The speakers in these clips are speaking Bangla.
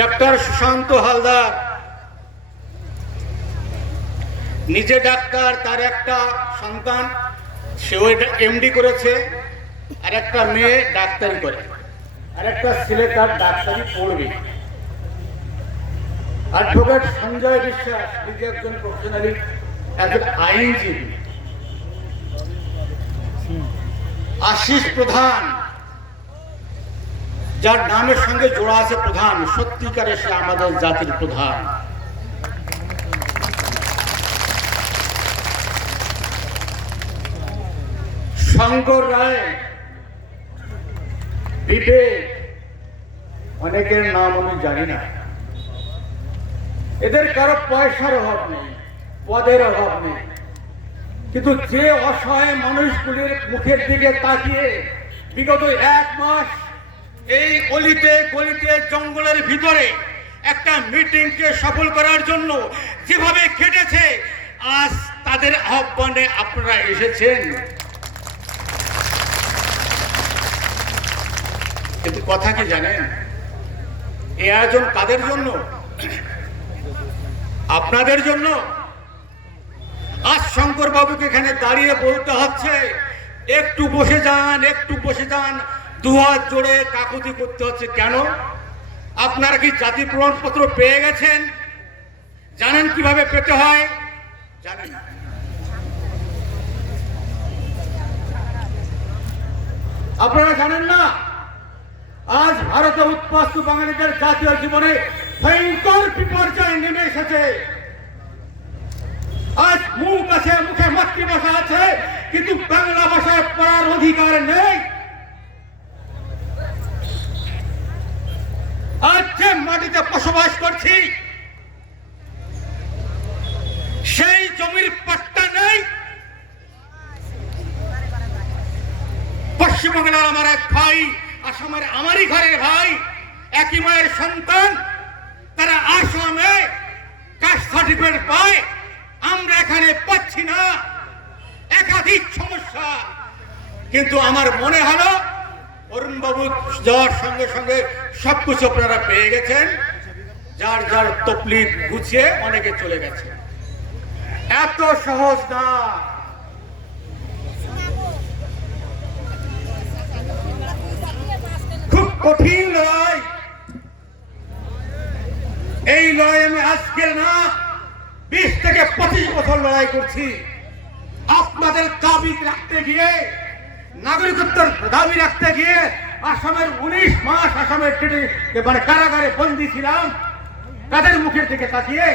ডাক্তার সুশান্ত হালদার নিজে ডাক্তার, তার একটা সন্তান সেও এমডি করেছে, আর একটা মেয়ে ডাক্তারি করে, আর একটা ছেলে তার ডাক্তারি পড়বে। অ্যাডভোকেট সঞ্জয় বিশ্বাস নিজে একজন প্রফেশনালি একজন আইনজীবী। আশিস প্রধান, যার নামের সঙ্গে জোড়া আছে প্রধান, সত্যিকারে সে আমাদের জাতির প্রধান। শঙ্কর রায়, বিবেক, অনেকের নাম আমি জানি না। এদের কারো পয়সার অভাব নেই, পদের অভাব নেই, কিন্তু যে অসহায় মানুষগুলির মুখের দিকে তাকিয়ে বিগত এক মাস এই অলিতে গলিতে জঙ্গলের ভিতরে একটা মিটিংকে সফল করার জন্য যেভাবে খেটেছে, আজ তাদের আহ্বানে আপনারা এসেছেন। কিন্তু কথা কি জানেন, এই আয়োজন কাদের জন্য? আপনাদের জন্য। আজ শঙ্কর বাবুকে এখানে দাঁড়িয়ে বলতে হচ্ছে একটু বসে যান, একটু বসে যান, দুহাত জোড়ে কাকুতি করতে হচ্ছে। কেন? আপনারা কি জাতি প্রমাণপত্র পেয়ে গেছেন? জানেন কিভাবে পেতে হয়? জানেন? আপনারা জানেন না? আজ ভারতে উৎপাস্ত বাঙালিদের জাতীয় জীবনে ভয়ঙ্কর বিপর্যয় নেমে এসেছে। আজ মুখ আছে, মুখে মাতৃভাষা আছে, কিন্তু বাংলা ভাষায় পড়ার অধিকার নেই। আজ যে মাটিতে বসবাস করছি সেই জমির পাট্টা নেই। পশ্চিমবাংলার আমার এক ভাই, আসামের আমারই ঘরের ভাই, একই মায়ের সন্তান, তারা আসামে কাস্ট সার্টিফিকেট পায়, আমরা এখানে পাচ্ছি না। একাধিক সমস্যা। কিন্তু আমার মনে হলো অরুণ বাবু যাওয়ার সঙ্গে সঙ্গে সবকিছু আপনারা পেয়ে গেছেন, যার যার তকলিফ গুছিয়ে অনেকে চলে গেছে। এত সহজ না। খুব কঠিন লড়াই। এই লড়াই আমি আজকের না, 20 থেকে 25 বছর লড়াই করছি। আপনাদের দাবি রাখতে গিয়ে, নাগরিকত্বের দাবি রাখতে গিয়ে আসামের 19 মাস আসামের মানে কারাগারে বন্দী ছিলাম। তাদের মুখের দিকে তাকিয়ে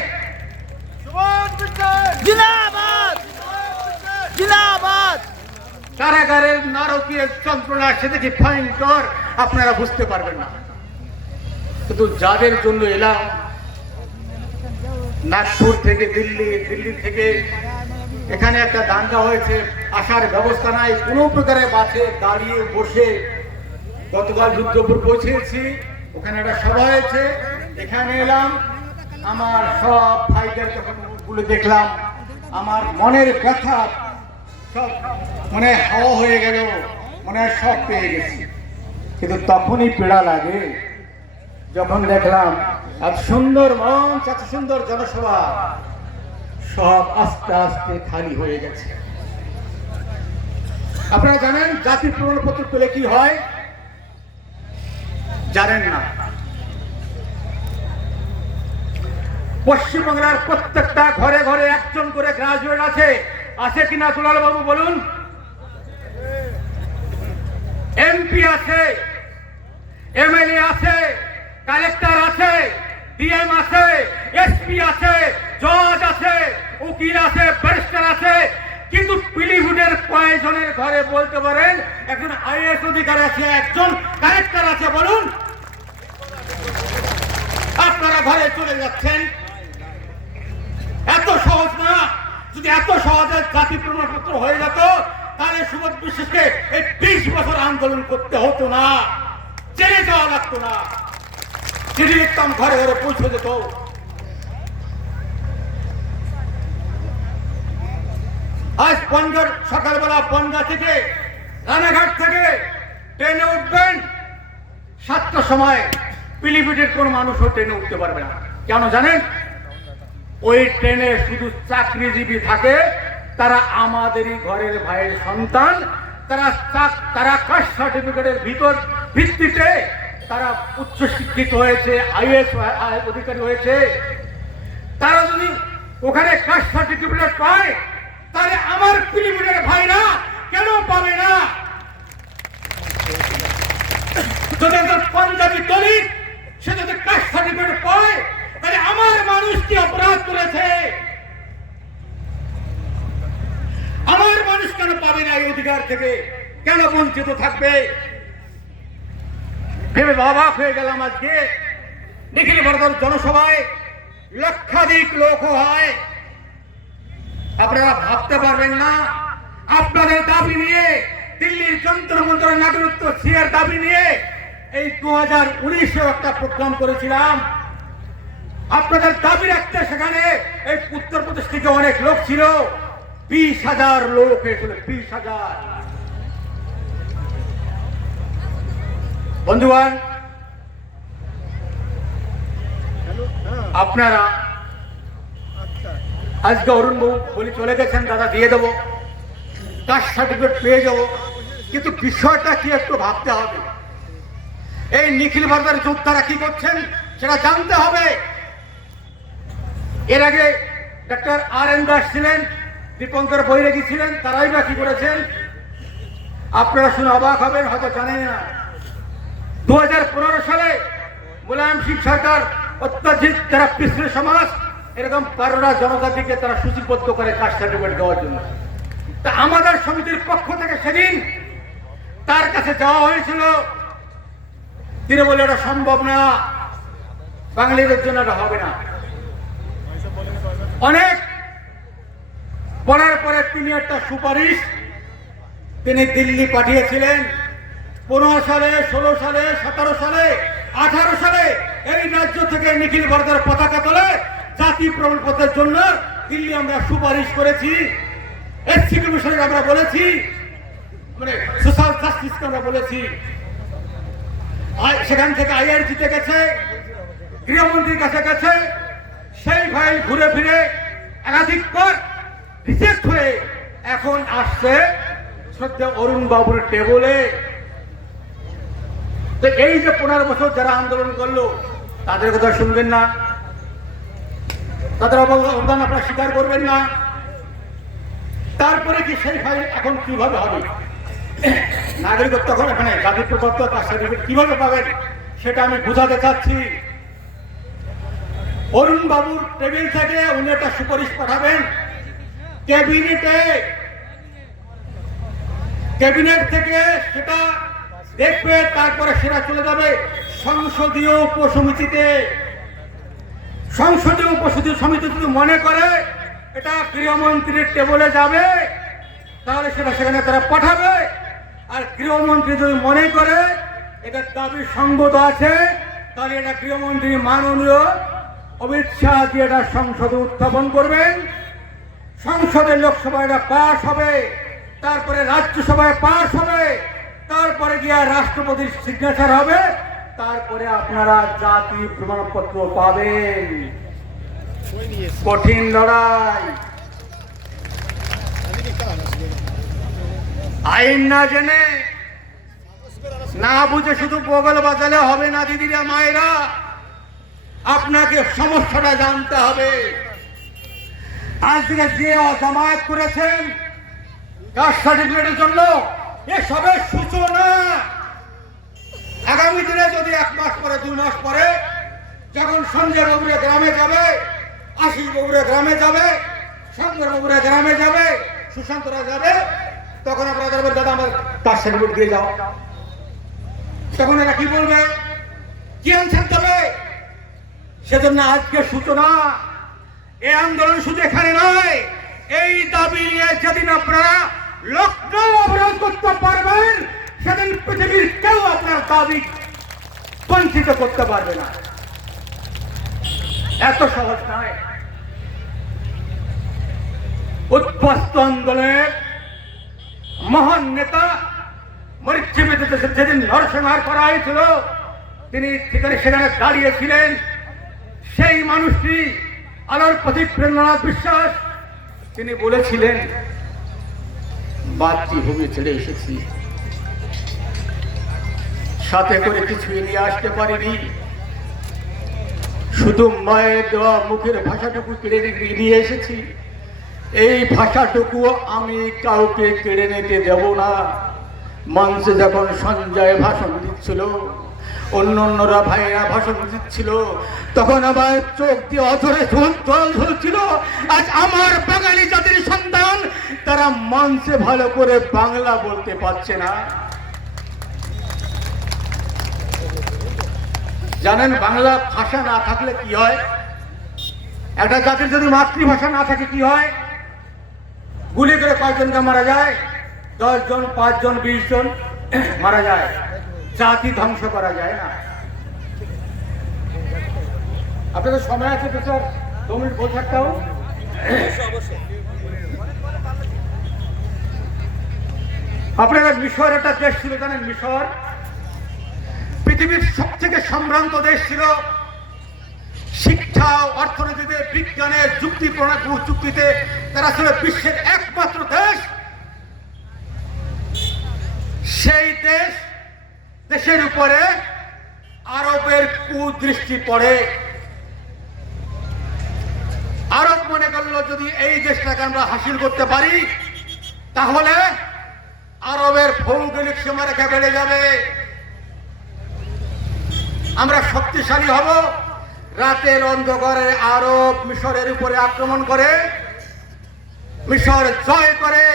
কারাগারের নারকীয় যন্ত্রণা সেটা কি ভয়ঙ্কর আপনারা বুঝতে পারবেন না। কিন্তু যাদের জন্য এলাম, নাগপুর থেকে দিল্লি, দিল্লি থেকে এখানে একটা দাঙ্গা হয়েছে, আসার ব্যবস্থা নাই, কোনো প্রকারে বাসে দাঁড়িয়ে বসে গতকাল রুদ্রপুর পৌঁছেছি, ওখানে একটা সভা হয়েছে, এখানে এলাম। আমার সব ভাইদের যখন মুখগুলো দেখলাম, আমার মনের ব্যথা সব মনে হাওয়া হয়ে গেল, মনে হয় সব পেয়ে গেছি। কিন্তু তখনই পীড়া লাগে যখন দেখলাম এত সুন্দর মঞ্চ, এত সুন্দর জনসভা সব আস্তে আস্তে খালি হয়ে গেছে। আপনারা জানেন জাতির প্রমাণপত্র পেলে কি হয়? জানেন না? পশ্চিমবাংলার প্রত্যেকটা ঘরে ঘরে একজন করে গ্রাজুয়েট আছে। আছে কিনা দুলাল বাবু বলুন? এমপি আছে, এমএলএ আছে, কালেক্টর আছে, ডিএম আছে, এসপি আছে, জজ আছে, উকিল আছে, ব্যারিস্টার আছে। কিন্তু পিলিভুটের কয়েকজনের ঘরে বলতে পারেন একজন আইএএস অধিকারী আছে, একজন কালেক্টর আছে? বলুন। আপনারা ঘরে চলে যাচ্ছেন। এত সহজ না। যদি এত সহজে জাতি প্রমাণপত্র হয়ে যেত, তাহলে সুবোধ বিশ্বাসকে এই 20 বছর আন্দোলন করতে হতো না, জেলে যাওয়া লাগতো না, চিঠি লিখতাম, ঘরে ঘরে পৌঁছে যেত। আজ বনগাঁ, সকালবেলা বনগাঁ থেকে, রানাঘাট থেকে ট্রেনে উঠবেন 7টার সময়, পিলিভিটের কোন মানুষও ট্রেনে উঠতে পারবে না। কেন জানেন? ওই ট্রেনে শুধু চাকরিজীবী থাকে, তারা আমাদেরই ঘরের ভাইয়ের সন্তান, তারা কাস্ট সার্টিফিকেটের ভিত্তিতে তারা উচ্চ শিক্ষিত হয়েছে, আইএস অধিকারী হয়েছে। তারা যদি ওখানে কাস্ট সার্টিফিকেট পায়, তাহলে আমার পিলিভিটের ভাইরা কেন পাবে না? যদি একজন পাঞ্জাবি দলিত সে যদি কাস্ট সার্টিফিকেট পায়, তাহলে আমার মানুষ কি অপরাধ করেছে? আমার মানুষ কেন পাবে না? এই অধিকার থেকে কেন বঞ্চিত থাকবে? ভেবে অবাক হয়ে গেলাম। আজকে নিখিল ভারতের জনসভায় লক্ষাধিক লোক হয়। আপনারা ভাবতে পারবেন না, আপনাদের দাবি নিয়ে, দিল্লির যন্ত্র মন্ত্র নাগরিকত্ব সিএর দাবি নিয়ে এই 2019-এ একটা প্রোগ্রাম করেছিলাম। আপনাদের দাবি রাখতে সেখানে এই উত্তরপ্রদেশ থেকে অনেক লোক ছিল, 20,000 লোক হয়েছিল, 20,000। বন্ধুগণ, আপনারা আজকে অরুণ বাবু বলে চলে গেছেন, দাদা দিয়ে দেবো, কাস্ট সার্টিফিকেট পেয়ে যাবো, কিন্তু বিষয়টা কি একটু ভাবতে হবে। এই নিখিল ভারতের যোদ্ধারা কি করছেন সেটা জানতে হবে। এর আগে ডক্টর আর.এন. দাস ছিলেন, দীপঙ্কর বৈরাগী ছিলেন, তারাই বা কি করেছেন আপনারা শুনে অবাক হবেন, হয়তো জানেন না। 2015 সালে মুলায়ম সিং সরকার অত্যাধিক যারা পিছড়ে সমাজ, এরকম 12টা জনজাতিকে তারা সূচিবদ্ধ করে কাস্ট সার্টিফিকেট দেওয়ার জন্য। তা আমাদের সমিতির পক্ষ থেকে সেদিন তার কাছে যাওয়া হয়েছিল। তিনি বলে এটা সম্ভব না, বাঙালিদের জন্য এটা হবে না। অনেক বলার পরে তিনি একটা সুপারিশ তিনি দিল্লি পাঠিয়েছিলেন। 15 সালে, 16 সালে, 17 সালে, 18 সালে এই রাজ্য থেকে নিখিল ভারতের পতাকা তোলে জাতি প্রমাণপত্রের জন্য দিল্লি আমরা সুপারিশ করেছি। এসসি কমিশনে আমরা বলেছি, মানে সোশ্যাল জাস্টিসকে আমরা বলেছি। সেখান থেকে আইআরজিতে গেছে, গৃহমন্ত্রীর কাছে গেছে, সেই ফাইল ঘুরে ফিরে একাধিকবার রিজেক্ট হয়ে এখন আসছে সত্যি অরুণ বাবুর টেবলে। তো এই যে 15 বছর যারা আন্দোলন করলো তাদের কথা শুনবেন না, তাদের অবদান আপনারা স্বীকার করবেন না। তারপরে কি সেই ফাইল এখন কিভাবে হবে? নাগরিকত্ব তখন এখানে জাতির প্রপত্র তার সার্টিফিকেট কিভাবে পাবেন সেটা আমি বোঝাতে চাচ্ছি। অরুণ বাবুর টেবিল থেকে উনি একটা সুপারিশ পাঠাবেন ক্যাবিনেট থেকে, সেটা দেখবে, তারপরে সেটা চলে যাবে সংসদীয় উপসমিতিতে। সংসদীয় উপসমিতি যদি মনে করে এটা গৃহমন্ত্রীর টেবলে যাবে, তাহলে সেটা সেখানে তারা পাঠাবে। আর গৃহমন্ত্রী যদি মনে করে এটার দাবি সঙ্গত আছে, তাহলে এটা গৃহমন্ত্রী মাননীয় অমিত শাহ দিয়ে এটা সংসদে উত্থাপন করবেন। সংসদে লোকসভায় এটা পাস হবে, তারপরে রাজ্যসভায় পাস হবে, তারপরে গিয়ে রাষ্ট্রপতির সিগনেচার হবে, তারপরে আপনারা জাতীয় প্রমাণপত্র পাবেন। কঠিন লড়াই। আইন না জেনে, না বুঝে শুধু বগল বাজালে হবে না দিদিরা, মায়েরা। আপনাকে সমস্যাটা জানতে হবে। আজকে যে জামায়াত করেছেন কাস্ট সার্টিফিকেটের জন্য, এসবের সূচনা। আগামী দিনে যদি 1 মাস পরে, 2 মাস পরে যখন সঞ্জয় বাবুরা গ্রামে যাবে, আশিস বাবুরা গ্রামে যাবে, শঙ্কর বাবুরা গ্রামে যাবে, সুশান্তরা যাবে, তখন আপনারা বলবেন দাদা আমার কাস্ট সার্টিফিকেট দিয়ে যাও। তখন এরা কি বলবে? কি আনসার দেবে? সেজন্য আজকে সূচনা। এই আন্দোলন শুধু এখানে নয়, এই দাবি নিয়ে যেদিন আপনারা লকডাউন অবরোধ করতে পারবেন, সেদিন পৃথিবীর কেউ আপনার দাবি বঞ্চিত করতে পারবে না। এত সহজ নয়। উদ্বাস্তু আন্দোলনের মহান নেতা মরিচীবিত যেদিন নরসংহার করা হয়েছিল, তিনি সেখানে দাঁড়িয়েছিলেন। সেই মানুষটি আলোর প্রতীক প্রেরণানাথ বিশ্বাস, তিনি বলেছিলেন, মাতৃভূমি ছেড়ে এসেছি, সাথে করে কিছুই নিয়ে আসতে পারিনি, শুধু মায়ের দেওয়া মুখের ভাষাটুকু কেড়ে নিয়ে এসেছি। এই ভাষাটুকু আমি কাউকে কেড়ে নিতে দেব না। মঞ্চে যখন সঞ্জয় ভাষণ দিচ্ছিল, অন্যরা ভাইয়েরা ভাষণ দিচ্ছিল, তখন আমার চোখ দিয়ে অধরে জল ঝরছিল। আজ আমার বাঙালি জাতির সন্তান, তারা মঞ্চে ভালো করে বাংলা বলতে পারছে না। জানেন বাংলা ভাষা না থাকলে কি হয়? একটা জাতির যদি মাতৃভাষা না থাকে কি হয়? গুলি করে কয়েকজনকে মারা যায়, 10 জন, 5 জন, 20 জন মারা যায়, জাতি ধ্বংস করা যায় না। আপনাদের সময় আছে তো স্যার, 2 মিনিট বল থাকতেও। আপনারা মিশর একটা দেশ ছিল, জানেন মিশর পৃথিবীর সবথেকে সম্ভ্রান্ত দেশ ছিল। শিক্ষা, অর্থনীতিতে, বিজ্ঞানের যুক্তিতে তারা ছিল বিশ্বের একমাত্র দেশ। সেই দেশের উপরে আরবের কুদৃষ্টি পড়ে। আরব মনে করল যদি এই দেশটাকে আমরা হাসিল করতে পারি, তাহলে আরবের ভৌগোলিক সীমারেখা বেড়ে যাবে, আমরা শক্তিশালী হব। রাতের অন্ধকারে আরব মিশরের উপরে আক্রমণ করে, মিশর জয় করে।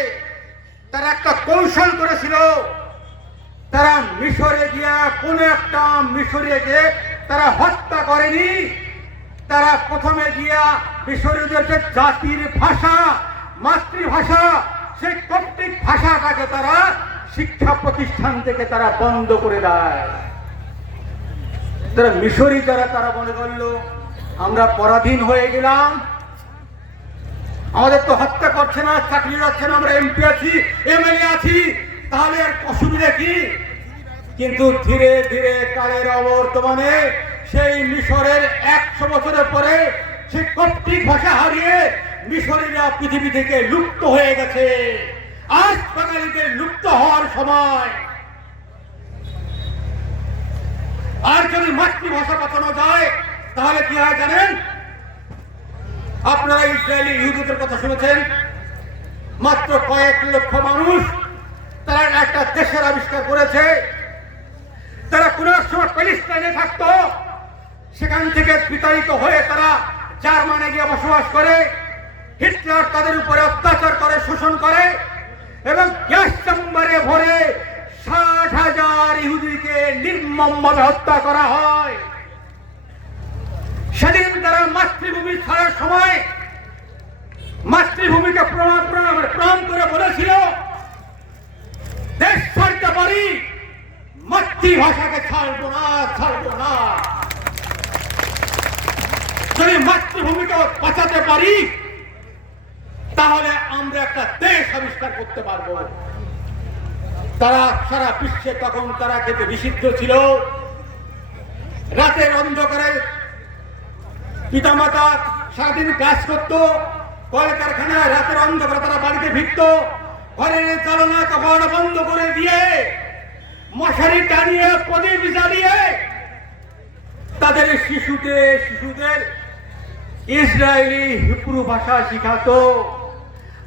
তারা একটা কৌশল করেছিল, তারা মিশরে গিয়া কোন একটা মিশরীয়কে তারা হত্যা করেনি। তারা প্রথমে গিয়া মিশরীয়দের যে জাতির ভাষা, মাতৃভাষা, সেই কপ্টিক ভাষাটাকে তারা শিক্ষা প্রতিষ্ঠান থেকে তারা বন্ধ করে দেয়। তারা মিশরী যারা, তারা মনে করলো আমরা পরাধীন হয়ে গেলাম, আমাদের তো হত্যা করছে না, চাকরি যাচ্ছে না, আমরা এমপি আছি, এমএলএ আছি, তাহলে আর অসুবিধা কি? কিন্তু ধীরে ধীরে কালের অবর্তমানে সেই মিশরের 100 বছরের পরে সেই কপ্টিক ভাষা হারিয়ে মিশরীরা পৃথিবী থেকে লুপ্ত হয়ে গেছে। আজ বাঙালিদের লুপ্ত হওয়ার সময়। আর যদি মাতৃভাষা বাঁচানো যায় তাহলে কি হয় জানেন? আপনারা ইসরায়েলি ইহুদিদের কথা শুনেছেন, মাত্র কয়েক লক্ষ মানুষ, তারা একটা দেশের আবিষ্কার করেছে। তারা কোন সময় প্যালেস্টাইনে থাকতো, সেখান থেকে বিতাড়িত হয়ে তারা জার্মানে গিয়ে বসবাস করে। হিটলার তাদের উপরে অত্যাচার করে, শোষণ করে এবং গ্যাস চেম্বারে ভরে 60,000 ইহুদিকে নির্মমভাবে হত্যা করা হয়। সেদিন তারা মাতৃভূমি ছাড়ার সময় মাতৃভূমিকে প্রণাম করে বলেছিল, দেশ ছাড়তে পারি, মাতৃভাষাকে ছাড়বো না, ছাড়বো না। যদি মাতৃভূমিকে বাঁচাতে পারি তাহলে আমরা একটা দেশ আবিষ্কার করতে পারবো। তারা সারা বিশ্বে তখন তারা খেতে নিষিদ্ধ ছিল। রাতের অন্ধকারে পিতামাতা সারাদিন কাজ করত, কলকারখানায় রাতের অন্ধকারে তারা বাড়িতে ফিরত, ঘরের চালনা কখন বন্ধ করে দিয়ে মশারি টানিয়ে প্রদীপ জ্বালিয়ে তাদের শিশুদের ইসরায়েলি হিব্রু ভাষা শিখাতো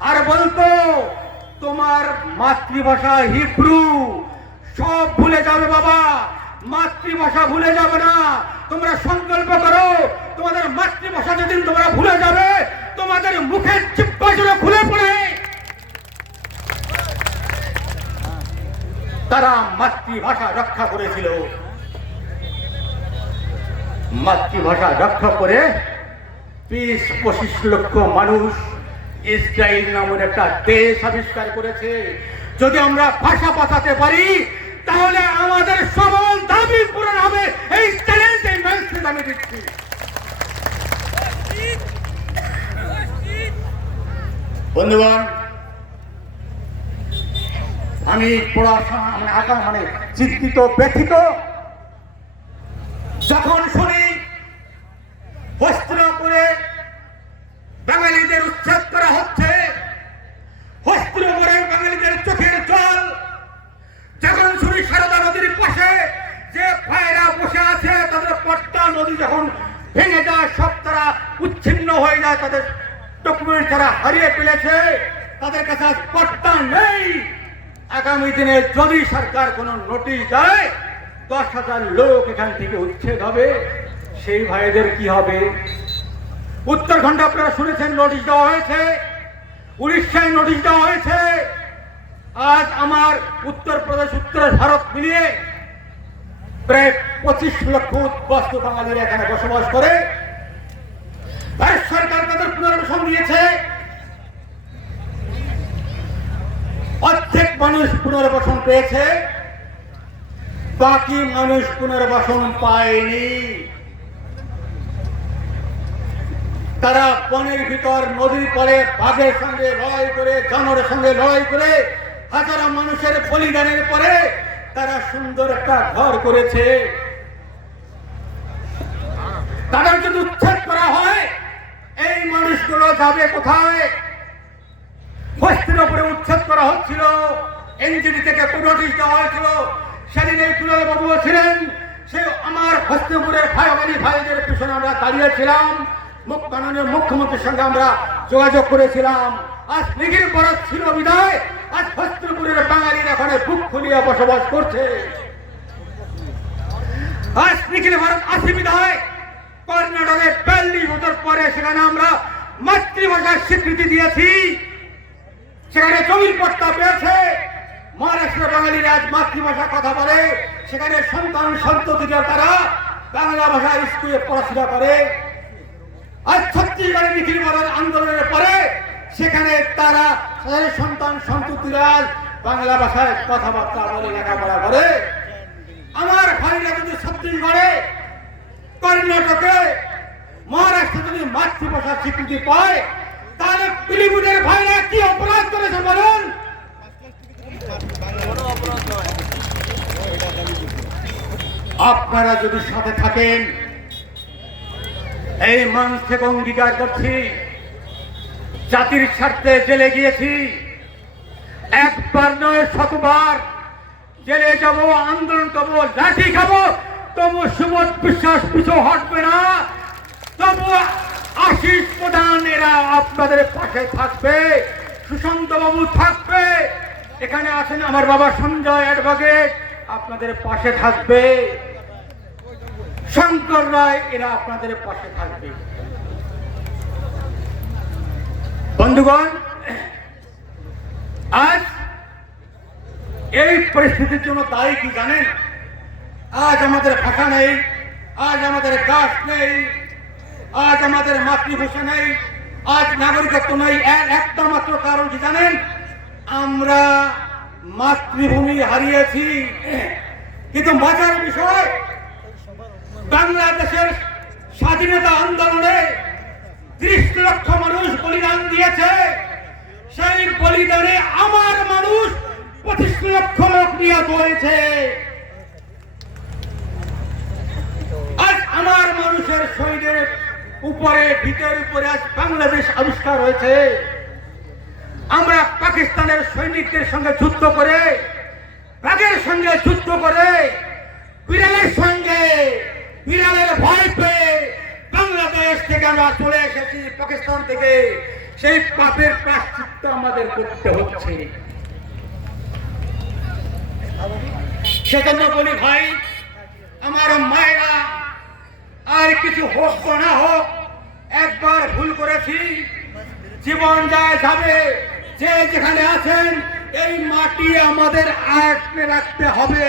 আর বলতো, তোমার মাতৃভাষা হিব্রু, সব ভুলে যাবে বাবা, মাতৃভাষা ভুলে যাবে না। তোমরা সংকল্প করো, তোমাদের মাতৃভাষা যেদিন তোমরা ভুলে যাবে, তোমাদের মুখের জিহ্বা জুড়ে খুলে পড়ে। তারা মাতৃভাষা রক্ষা করেছিল। মাতৃভাষা রক্ষা করে 20-25 লক্ষ মানুষ ইসরায়েল নামের একটা দেশ আবিষ্কার করেছে। যদি আমরা ভাষা বাঁচাতে পারি তাহলে আমাদের সকল দাবি পূরণ হবে। এই চ্যালেঞ্জ এই মেসেজ আমি দিচ্ছি। বন্ধুগণ, আমি পড়াশোনা চিন্তিত, ব্যথিত। ভেঙে যায়, সব তারা উচ্ছিন্ন হয়ে যায়, তাদের ডকুমেন্ট তারা হারিয়ে ফেলেছে, তাদের কাছে আজ পট্টা নেই। আগামী দিনে যদি সরকার কোনো নোটিশ দেয় 10,000 লোক এখান থেকে উচ্ছেদ হবে, সেই ভাইদের কি হবে? উত্তরাখণ্ডে আপনারা শুনেছেন নোটিশ দেওয়া হয়েছে, উড়িষ্যায় নোটিশ দেওয়া হয়েছে। আজ আমার উত্তরপ্রদেশ, উত্তর ভারত মিলিয়ে প্রায় 25 লক্ষ উদ্বাস্তু বাঙালিরা এখানে বসবাস করে। ভারত সরকার তাদের পুনর্বাসন দিয়েছে, অর্ধেক মানুষ পুনর্বাসন পেয়েছে, বাকি মানুষ পুনর্বাসন পায়নি। তারা বনের ভিতর, নদীর পরে বাঘের সঙ্গে লড়াই করে, জানোয়ারের সঙ্গে লড়াই করে, হাজারো মানুষের বলিদানের পরে তারা সুন্দর একটা ঘর করেছে। তাদের যদি উচ্ছেদ করা হয়, এই মানুষগুলো যাবে কোথায়? বস্তির উপরে উচ্ছেদ করা হচ্ছিল, এনজিটি থেকে নোটিশ দেওয়া হয়েছিল। সেদিন এই কুলাল বাবুও ছিলেন, সে আমার হস্তিপুরের ভাই ভাইদের পিছনে আমরা দাঁড়িয়েছিলাম, মাননীয় মুখ্যমন্ত্রীর সঙ্গে আমরা যোগাযোগ করেছিলাম। আজ নিখিল ভারত ছিল বিদায়, আজ হস্তিপুরের বাঙালিরা এখানে বুক খুলিয়ে বসবাস করছে। আজ নিখিল ভারত আসি বিদায়, কর্ণাটকে 42 বছর পরে সেখানে আমরা মাতৃভাষার স্বীকৃতি দিয়েছি, সেখানে জমির পট্টা পেয়েছে। মহারাষ্ট্রের বাঙালিরা আজ মাতৃভাষা কথা বলে, সেখানে সন্তান সন্ততিরা তারা বাংলা ভাষার স্কুলে পড়াশোনা করে। আজ ছত্তিশগড়ে নিখিল ভারত আন্দোলনের পরে সেখানে তারা সন্তান সন্ততিরা বাংলা ভাষায় কথাবার্তা বলে, লেখাপড়া করে। আমার ভাইরা যদি ছত্তিশগড়ে, কর্ণাটকে, মহারাষ্ট্রে যদি মাতৃভাষার স্বীকৃতি পায়, তাহলে পিলিভূতের ভাইরা কি অপরাধ করেছে বলুন? আপনারা যদি সাথে থাকেন, এই মঞ্চ থেকে অঙ্গীকার করছি, জাতির স্বার্থে জেলে গিয়েছি, একবার নয় শতবার জেলে যাব, আন্দোলন করবো, লাঠি খাবো, তবু সুবোধ বিশ্বাস পিছু হটবে না, তবু আশিস প্রধান এরা আপনাদের পাশে থাকবে, সুশান্ত বাবু থাকবে, এখানে আছেন আমার বাবা সঞ্জয় অ্যাডভোকেট, আপনাদের পাশে থাকবে, শঙ্কর রায় এরা আপনাদের পাশে থাকবে। বন্ধুগণ, আজ এই পরিস্থিতির জন্য দায়ী কি জানেন? আজ আমাদের ভাষা নেই, আজ আমাদের গাছ নেই, আজ আমাদের মাতৃভাষা নেই, আজ নাগরিকত্ব নেই। একটা মাত্র কারণ কি জানেন? আমরা মাতৃভূমি হারিয়েছি। কিন্তু মজার বিষয়, বাংলাদেশের স্বাধীনতা আন্দোলনে 30 লক্ষ মানুষ বলিদান দিয়েছে। সেই বলিদানে আমার মানুষ 25 লক্ষ লোক নিহত হয়েছে। আজ আমার মানুষের শহীদের উপরে, ভিতের উপরে আজ বাংলাদেশ আবিষ্কার হয়েছে। আমরা পাকিস্তানের সৈনিকদের সঙ্গে যুদ্ধ করে, বাঘের সঙ্গে যুদ্ধ করে, বিড়ালের সঙ্গে, বিড়ালের ভয় পেয়ে বাংলাদেশ থেকে আমরা চলে এসেছি, পাকিস্তান থেকে। সেই পাপের প্রায়শ্চিত্ত আমাদের করতে হচ্ছে। সেজন্য বলি ভাই, আমার মায়েরা, আর কিছু হোক বা না হোক, একবার ভুল করেছি, জীবন যায় যাবে, যে যেখানে আছেন এই মাটি আমাদের আঁকড়ে রাখতে হবে।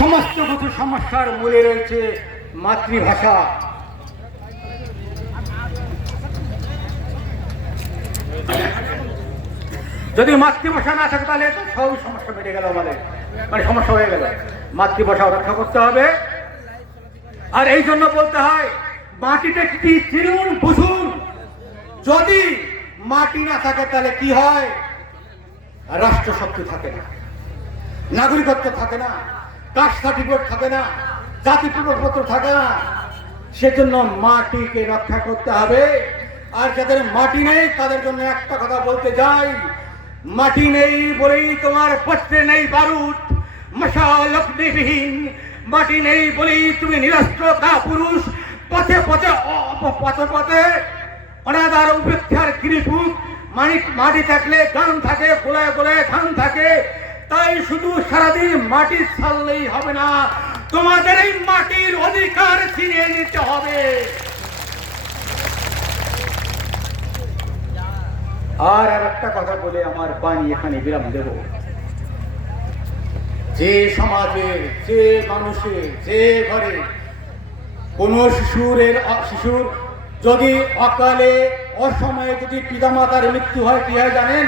সমস্ত কিছু সমস্যার মূলে রয়েছে মাতৃভাষা। যদি মাতৃভাষা না থাকে তাহলে তো সবই সমস্যা মিটে গেল, আমাদের মানে সমস্যা হয়ে গেল। মাতৃভাষা রক্ষা করতে হবে। আর এই জন্য বলতে হয়, মাটিতে কি চিনুন বুঝুন। যদি মাটি না থাকে তাহলে কি হয়? রাষ্ট্র শক্তি থাকে না, নাগরিকত্ব থাকে না, কাস্ট সার্টিফিকেট থাকে না, জাতি প্রমাণপত্র থাকে না। সেজন্য মাটিকে রক্ষা করতে হবে। আর যাদের মাটি নেই তাদের জন্য একটা কথা বলতে যাই, মাটি নেই বলেই তোমার পত্রে নেই বারুদ, মশাল অগ্নিবিহীন মাটি নেই বলেই তুমি নিরস্ত্র কাপুরুষ পথে পথে পথে পথে অনাদার উপেক্ষার গিরিপুত মাটি থাকলে গান থাকে, গোলায় গোলায় ধান থাকে। তাই শুধু সারাদিন মাটি ছাড়লেই হবে না, তোমাদের এই মাটির অধিকার ছিনিয়ে নিতে হবে। আর একটা কথা বলে আমার বাণী এখানে বিরাম দেব। যে সমাজের, যে মানুষের, যে ঘরে কোন শিশুর যদি অকালে অসময়ে যদি পিতামাতার মৃত্যু হয়, কি হয় জানেন?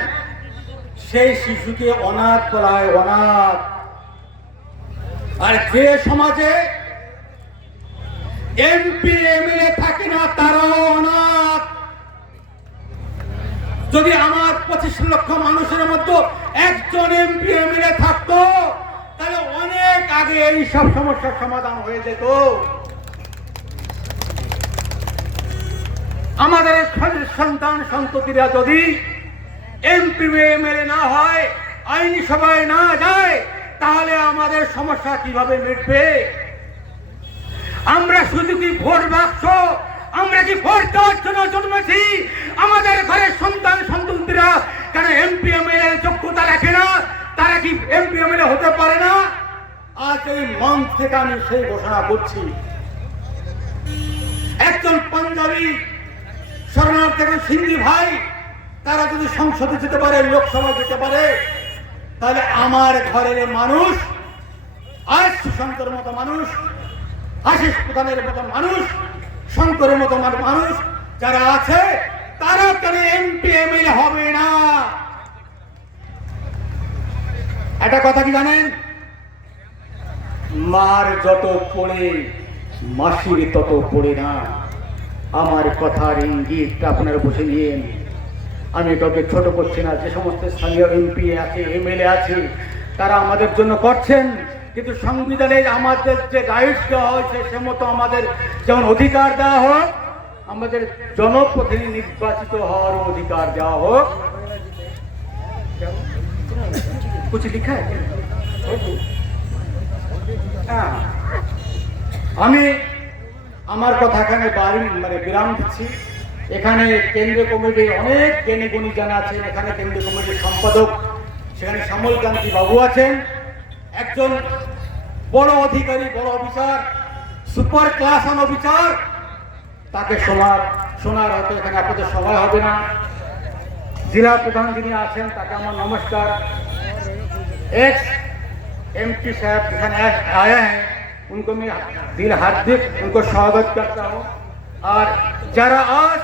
সেই শিশুকে অনাথ বলা হয়, অনাথ। আর যে সমাজে এমপি এমএলএ থাকে না, তারাও অনাথ। যদি আমার 25 লক্ষ মানুষের মধ্যে একজন এমপি এমএলএ থাকতো, তাহলে অনেক আগে এই সব সমস্যার সমাধান হয়ে যেত। আমাদের সন্তান সন্ততিরা যদি এমপি এমএলএ না হয়, আইনি সভায় না যায়, তাহলে আমাদের সমস্যা কিভাবে মিটবে? আমরা শুধু কি ভোট বাক্স, আমরা কি ভোট দেওয়ার জন্য জন্মেছি? আমাদের ঘরের সন্তান সন্ততিরা কেন এমপি এমএলএ যোগ্যতা রাখে না? তারা কি এমপি এমএলএ হতে পারে না? আজ এই মঞ্চ থেকে আমি সেই ঘোষণা করছি, একজন পাঞ্জাবি শরণার্থী থেকে সিন্ধি ভাই, তারা যদি সংসদে যেতে পারে, লোকসভা যেতে পারে, তাহলে আমার ঘরের মানুষ, আজ সুশান্তর মতো মানুষ, আশিস প্রধানের মতো মানুষ, শঙ্করের মতো মানুষ যারা আছে, তারা কেন এমপি এমএলএ হবে না? একটা কথা কি জানেন? মার যত পড়ে মাসির তত পড়ে না। আমার কথার ইঙ্গিতটা আপনারা বুঝে নিন। আমি কাউকে ছোট করছি না। যে সমস্ত স্থানীয় এমপি আছে, এমএলএ আছে, তারা আমাদের জন্য করছেন, কিন্তু সংবিধানে আমাদের যে রাইটস দেওয়া হয়েছে, সে মতো আমাদের যেমন অধিকার দেওয়া হোক, আমাদের জনপ্রতিনিধি নির্বাচিত হওয়ার অধিকার দেওয়া হোক। कुछ लिखा है? আমি আমার কথা এখানে বিরাম দিচ্ছি। এখানে কেন্দ্রীয় কমিটির অনেক জ্ঞানী গুণী জানা আছেন। এখানে কেন্দ্রীয় কমিটির সম্পাদক সেখানে শ্যামল কান্তি বাবু আছেন, একজন বড় অধিকারী, বড় officer, super class on officer. তাকে শোনার হয়তো এখানে আপনাদের সময় হবে না। जिला प्रधान যিনি আছেন, তাকে আমার नमस्कार। एक्स एमपी साहब एखाने आया है, उनको मैं दिल हार्दिक उनको स्वागत करता हूँ। और যারা আজ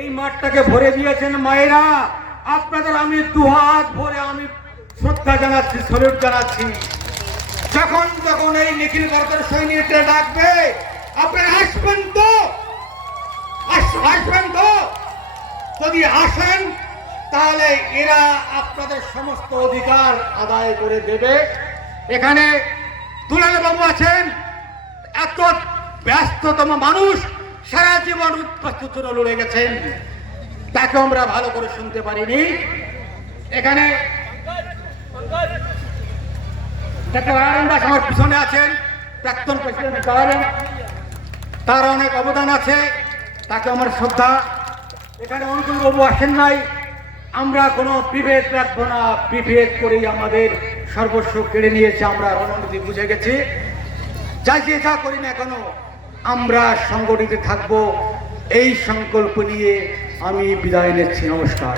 এই মাঠটাকে ভরে দিয়েছেন মায়েরা, আপনাদের আমি দুহাত ভরে আমি শ্রদ্ধা জানাচ্ছি, স্যালুট জানাচ্ছি। যখন যখন এই নিখিল ভারতের সৈনিকরা ডাকবে, আপনারা আসবেন তো? আসবেন তো? যদি আসেন, তাহলে এরা আপনাদের সমস্ত অধিকার আদায় করে দেবে। এখানে দুলাল বাবু আছেন, এত ব্যস্ততম মানুষ, সারা জীবন উৎপাস্ত লড়ে গেছেন, তাকে আমরা ভালো করে শুনতে পারিনি। এখানে আমার পিছনে আছেন, প্রাক্তন প্রেসিডেন্ট, তার অনেক অবদান আছে, তাকে আমার শ্রদ্ধা। এখানে অনুকূল বাবু আসেন নাই। আমরা কোনো বিভেদ রাখবো না, বিভেদ করেই আমাদের সর্বস্ব কেড়ে নিয়েছে, আমরা রণনীতি বুঝে গেছি। যে যা করি না কেন, আমরা সংগঠিত থাকবো, এই সংকল্প নিয়ে আমি বিদায় নিচ্ছি। নমস্কার।